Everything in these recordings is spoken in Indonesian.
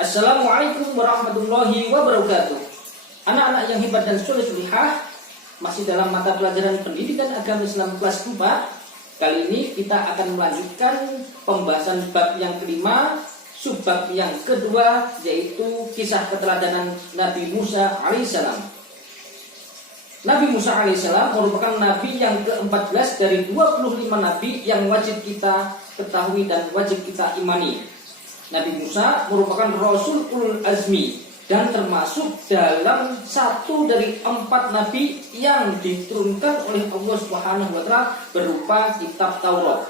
Assalamualaikum warahmatullahi wabarakatuh. Anak-anak yang hebat dan soleh-solehah, masih dalam mata pelajaran pendidikan agama Islam kelas 4. Kali ini kita akan melanjutkan pembahasan bab yang kelima, subbab yang kedua, yaitu kisah keteladanan Nabi Musa alaihissalam. Nabi Musa alaihissalam merupakan nabi yang ke-14 dari 25 nabi yang wajib kita ketahui dan wajib kita imani. Nabi Musa merupakan Rasul Ulul Azmi dan termasuk dalam satu dari 4 nabi yang diturunkan oleh Allah Subhanahu wa Ta'ala berupa kitab Taurat.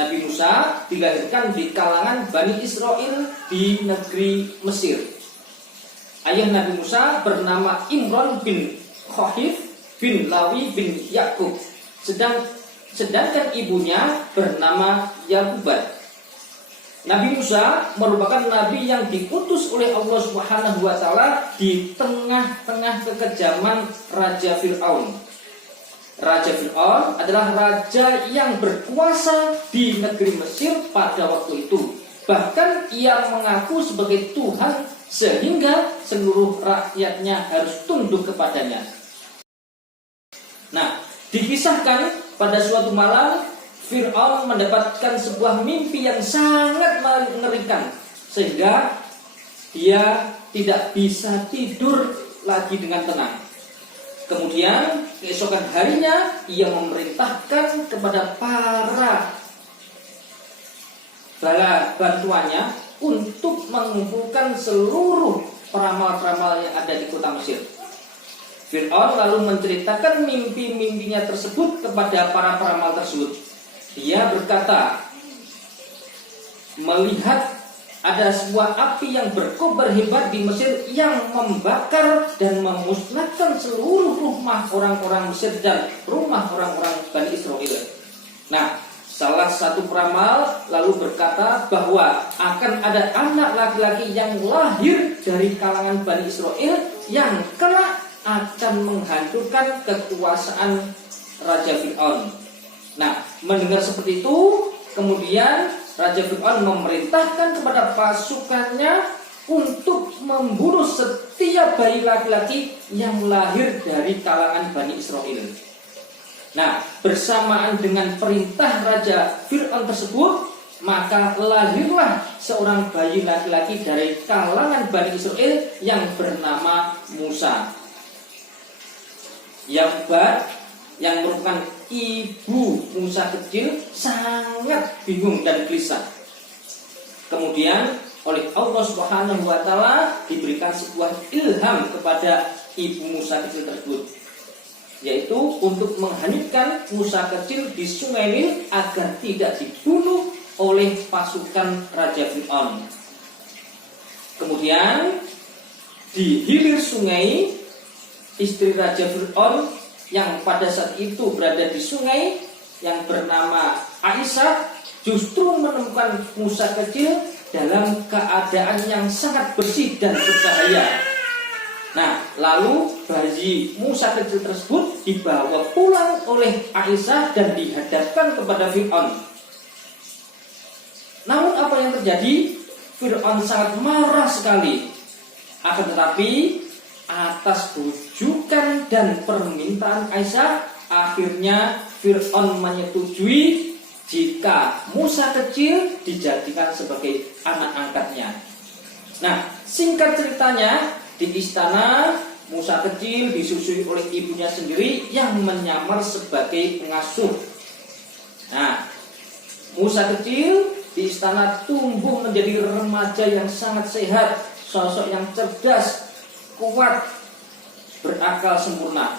Nabi Musa dilahirkan di kalangan Bani Israel di negeri Mesir. Ayah Nabi Musa bernama Imran bin Khahif bin Lawi bin Yakub, sedangkan ibunya bernama Yakubah. Nabi Musa merupakan nabi yang diutus oleh Allah Subhanahu wa Ta'ala di tengah-tengah kekejaman Raja Fir'aun. Raja Fir'aun adalah raja yang berkuasa di negeri Mesir pada waktu itu. Bahkan ia mengaku sebagai Tuhan sehingga seluruh rakyatnya harus tunduk kepadanya. Nah, dikisahkan pada suatu malam Fir'aun mendapatkan sebuah mimpi yang sangat mengerikan, sehingga dia tidak bisa tidur lagi dengan tenang. Kemudian keesokan harinya ia memerintahkan kepada para bala bantuannya untuk mengumpulkan seluruh peramal-peramal yang ada di kota Mesir. Fir'aun lalu menceritakan mimpi-mimpinya tersebut kepada para peramal tersebut. Dia berkata, melihat ada sebuah api yang berkobar hebat di Mesir yang membakar dan memusnahkan seluruh rumah orang-orang Mesir dan rumah orang-orang Bani Israel. Nah, salah satu peramal lalu berkata bahwa akan ada anak laki-laki yang lahir dari kalangan Bani Israel yang kelak akan menghancurkan kekuasaan Raja Fir'aun. Nah, mendengar seperti itu, kemudian Raja Fir'aun memerintahkan kepada pasukannya untuk membunuh setiap bayi laki-laki yang lahir dari kalangan Bani Israel. Nah, bersamaan dengan perintah Raja Fir'aun tersebut, maka lahirlah seorang bayi laki-laki dari kalangan Bani Israel yang bernama Musa. Yang merupakan ibu Musa kecil sangat bingung dan gelisah. Kemudian oleh Allah Subhanahu wa Ta'ala diberikan sebuah ilham kepada ibu Musa kecil tersebut, yaitu untuk menghanyutkan Musa kecil di sungai Nil agar tidak dibunuh oleh pasukan Raja Fir'aun. Kemudian di hilir sungai, istri Raja Fir'aun yang pada saat itu berada di sungai yang bernama Aisyah justru menemukan Musa kecil dalam keadaan yang sangat bersih dan bercahaya. Nah, lalu bayi Musa kecil tersebut dibawa pulang oleh Aisyah dan dihadapkan kepada Fir'aun. Namun apa yang terjadi? Fir'aun sangat marah sekali. Akan tetapi atas bujukan dan permintaan Aisyah, akhirnya Fir'aun menyetujui jika Musa kecil dijadikan sebagai anak angkatnya. Nah, singkat ceritanya, di istana Musa kecil disusui oleh ibunya sendiri yang menyamar sebagai pengasuh. Nah, Musa kecil di istana tumbuh menjadi remaja yang sangat sehat, sosok yang cerdas, kuat, berakal sempurna.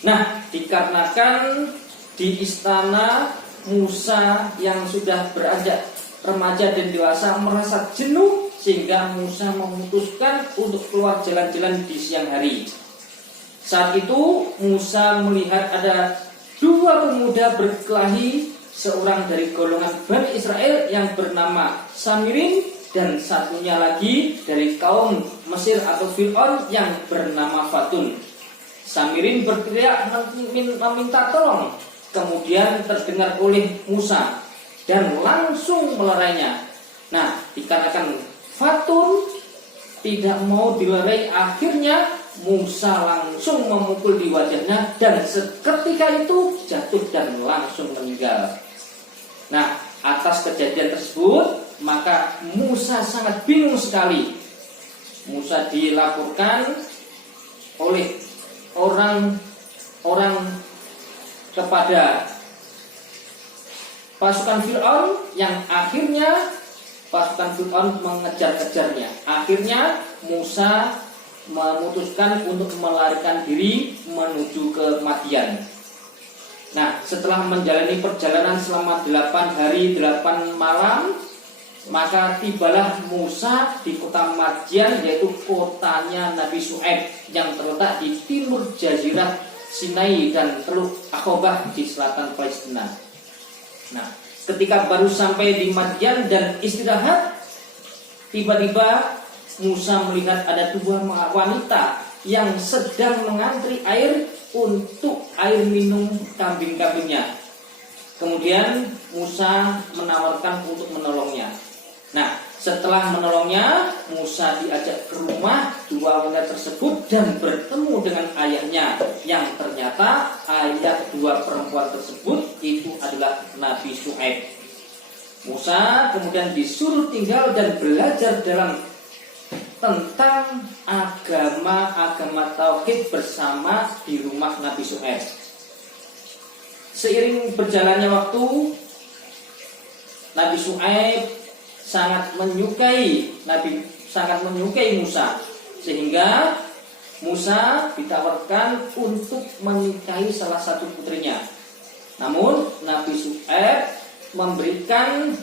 Nah, dikarenakan di istana Musa yang sudah beranjak remaja dan dewasa merasa jenuh, sehingga Musa memutuskan untuk keluar jalan-jalan di siang hari. Saat itu Musa melihat ada 2 pemuda berkelahi, seorang dari golongan Bani Israel yang bernama Samirin dan satunya lagi dari kaum Mesir atau Fir'aun yang bernama Fatun. Samirin berteriak meminta tolong, kemudian terdengar oleh Musa dan langsung melerainya. Nah, dikarenakan fatun, tidak mau dilerai. Akhirnya Musa langsung memukul di wajahnya dan seketika itu jatuh dan langsung meninggal. Nah, atas kejadian tersebut maka Musa sangat bingung sekali. Musa dilaporkan oleh orang-orang kepada pasukan Fir'aun yang akhirnya pasukan Fir'aun mengejar-kejarnya. Akhirnya Musa memutuskan untuk melarikan diri menuju ke Madian. Nah, setelah menjalani perjalanan selama 8 hari 8 malam, maka tibalah Musa di kota Madian, yaitu kotanya Nabi Syuaib yang terletak di timur Jazirah Sinai dan Teluk Aqabah di selatan Palestina. Nah, ketika baru sampai di Madian dan istirahat, tiba-tiba Musa melihat ada 2 wanita yang sedang mengantri air untuk air minum kambing-kambingnya. Kemudian Musa menawarkan untuk menolongnya. Nah, setelah menolongnya, Musa diajak ke rumah 2 wanita tersebut dan bertemu dengan ayahnya, yang ternyata ayah 2 perempuan tersebut itu adalah Nabi Syuaib. Musa kemudian disuruh tinggal dan belajar tentang agama tauhid bersama di rumah Nabi Syuaib. Seiring berjalannya waktu, Nabi Syuaib sangat menyukai Musa, sehingga Musa ditawarkan untuk menikahi salah satu putrinya. Namun Nabi Syuaib memberikan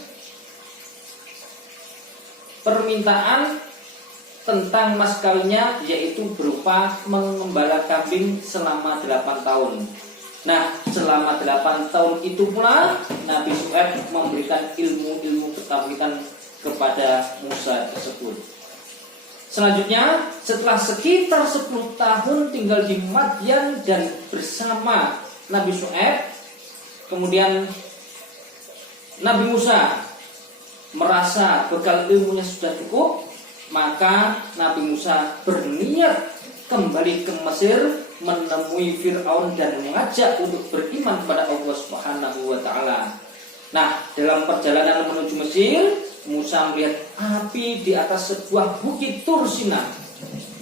permintaan tentang mas kawinnya, yaitu berupa mengembala kambing selama 8 tahun. Nah, selama 8 tahun itu pula Nabi Syuaib memberikan ilmu-ilmu ketauhidan kepada Musa tersebut. Selanjutnya, setelah sekitar 10 tahun tinggal di Madian dan bersama Nabi Syuaib, kemudian Nabi Musa merasa bekal ilmunya sudah cukup, maka Nabi Musa berniat kembali ke Mesir menemui Fir'aun dan mengajak untuk beriman kepada Allah Subhanahu wa taala. Nah, dalam perjalanan menuju Mesir, Musa melihat api di atas sebuah bukit Tur Sina.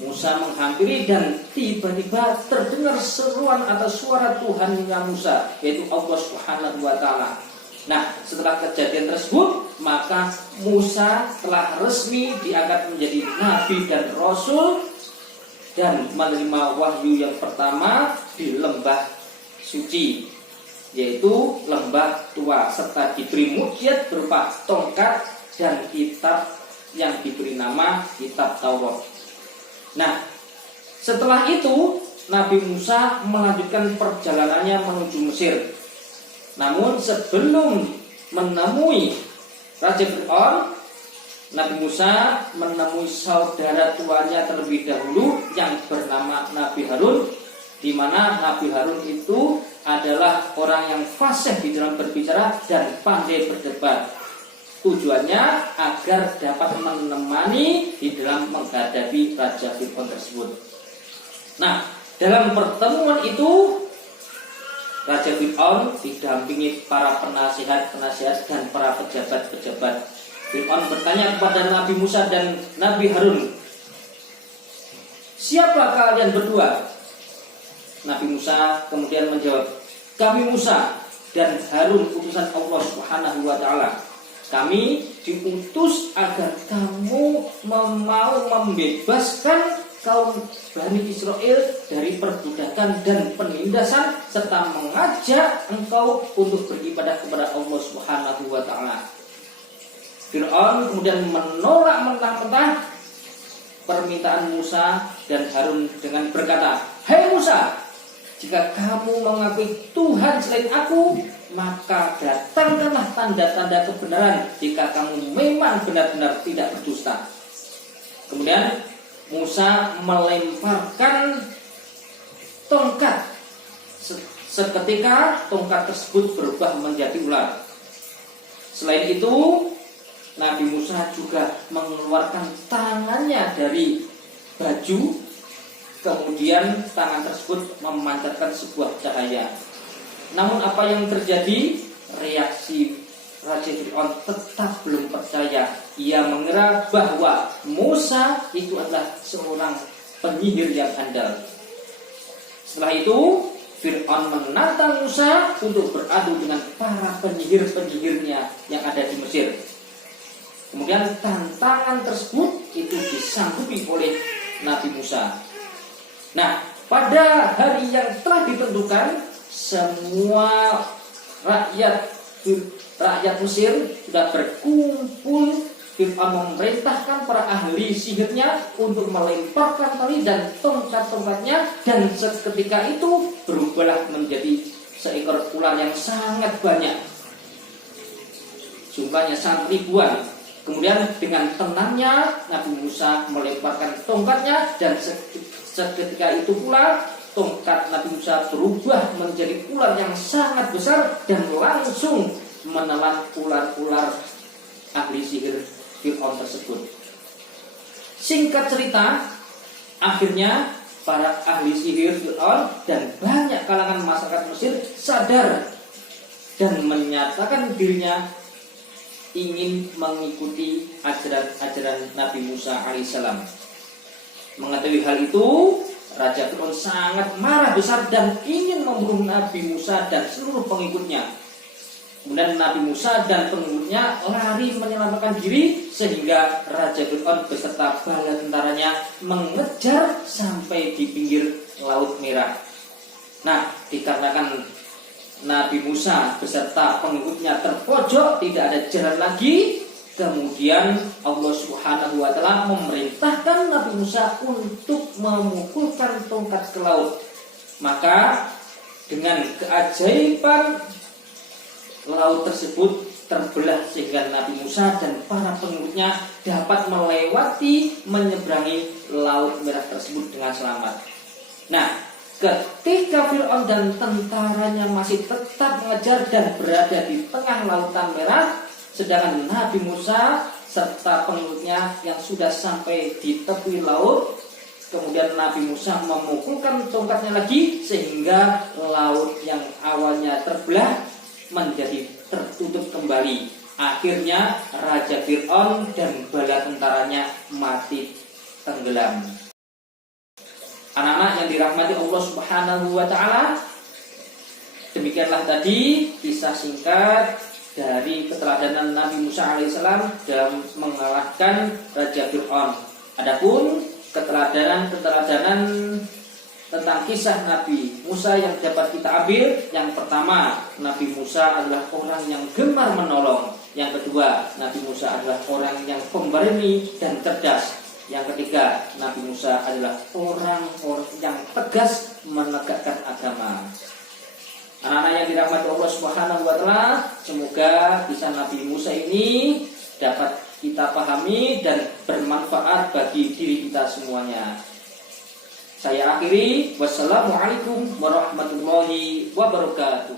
Musa menghampiri dan tiba-tiba terdengar seruan atau suara Tuhannya Musa, yaitu Allah Subhanahu wa taala. Nah, setelah kejadian tersebut, maka Musa telah resmi diangkat menjadi nabi dan rasul dan menerima wahyu yang pertama di lembah suci, yaitu lembah tua, serta diberi mukjizat berupa tongkat dan kitab yang diberi nama kitab Taurat. Nah, setelah itu Nabi Musa melanjutkan perjalanannya menuju Mesir. Namun sebelum menemui Raja Fir'aun, Nabi Musa menemui saudara tuanya terlebih dahulu yang bernama Nabi Harun, di mana Nabi Harun itu adalah orang yang fasih di dalam berbicara dan pandai berdebat. Tujuannya agar dapat menemani di dalam menghadapi Raja Fir'aun tersebut. Nah, dalam pertemuan itu Raja Fir'aun didampingi para penasihat-penasihat dan para pejabat-pejabat. Fir'aun bertanya kepada Nabi Musa dan Nabi Harun, "Siapa kalian berdua?" Nabi Musa kemudian menjawab, "Kami Musa dan Harun, utusan Allah Subhanahu wa taala. Kami diutus agar kamu mau membebaskan kaum Bani Israel dari perbudakan dan penindasan, serta mengajak engkau untuk beribadah kepada Allah Subhanahu wa taala." Fir'aun kemudian menolak mentah-mentah permintaan Musa dan Harun dengan berkata, "Hai Musa, jika kamu mengakui Tuhan selain aku, maka datangkanlah tanda-tanda kebenaran jika kamu memang benar-benar tidak berdusta." Kemudian Musa melemparkan tongkat. Seketika tongkat tersebut berubah menjadi ular. Selain itu, Nabi Musa juga mengeluarkan tangannya dari baju, kemudian tangan tersebut memancarkan sebuah cahaya. Namun apa yang terjadi? Reaksi Raja Fir'aun tetap belum percaya. Ia mengira bahwa Musa itu adalah seorang penyihir yang handal. Setelah itu Fir'aun menantang Musa untuk beradu dengan para penyihir-penyihirnya yang ada di Mesir. Kemudian tantangan tersebut itu disanggupi oleh Nabi Musa. Nah, pada hari yang telah ditentukan, semua rakyat Mesir sudah berkumpul. Fir'aun memerintahkan para ahli sihirnya untuk melemparkan tali dan tongkat-tongkatnya, dan seketika itu berubahlah menjadi seekor ular yang sangat banyak, jumlahnya sangat ribuan. Kemudian dengan tenangnya Nabi Musa melemparkan tongkatnya, dan seketika itu pula tongkat Nabi Musa berubah menjadi ular yang sangat besar dan langsung menelan ular-ular ahli sihir Fir'aun tersebut. Singkat cerita, akhirnya para ahli sihir Fir'aun dan banyak kalangan masyarakat Mesir sadar dan menyatakan dirinya ingin mengikuti ajaran Nabi Musa alaihissalam. Mengetahui hal itu, Raja Fir'aun sangat marah besar dan ingin membunuh Nabi Musa dan seluruh pengikutnya. Kemudian Nabi Musa dan pengikutnya lari menyelamatkan diri, sehingga Raja Fir'aun beserta bala tentaranya mengejar sampai di pinggir Laut Merah. Nah, dikarenakan Nabi Musa beserta pengikutnya terpojok, tidak ada jalan lagi, kemudian Allah Subhanahu wa Ta'ala memerintahkan Nabi Musa untuk memukulkan tongkat ke laut. Maka dengan keajaiban, laut tersebut terbelah sehingga Nabi Musa dan para pengikutnya dapat menyeberangi Laut Merah tersebut dengan selamat. Nah, ketika Fir'aun dan tentaranya masih tetap mengejar dan berada di tengah Lautan Merah, sedangkan Nabi Musa serta pengikutnya yang sudah sampai di tepi laut, kemudian Nabi Musa memukulkan tongkatnya lagi sehingga laut yang awalnya terbelah menjadi tertutup kembali. Akhirnya Raja Fir'aun dan bala tentaranya mati tenggelam. Anak-anak yang dirahmati Allah Subhanahu wa Ta'ala, demikianlah tadi kisah singkat dari keteladanan Nabi Musa alaihissalam dalam mengalahkan Raja Fir'aun. Adapun keteladanan tentang kisah Nabi Musa yang dapat kita ambil, yang pertama, Nabi Musa adalah orang yang gemar menolong. Yang kedua, Nabi Musa adalah orang yang pemberani dan cerdas. Yang ketiga, Nabi Musa adalah orang yang tegas menegakkan agama. Anak-anak yang dirahmati Allah Subhanahu wa Ta'ala, semoga kisah Nabi Musa ini dapat kita pahami dan bermanfaat bagi diri kita semuanya. Saya akhiri, wassalamualaikum warahmatullahi wabarakatuh.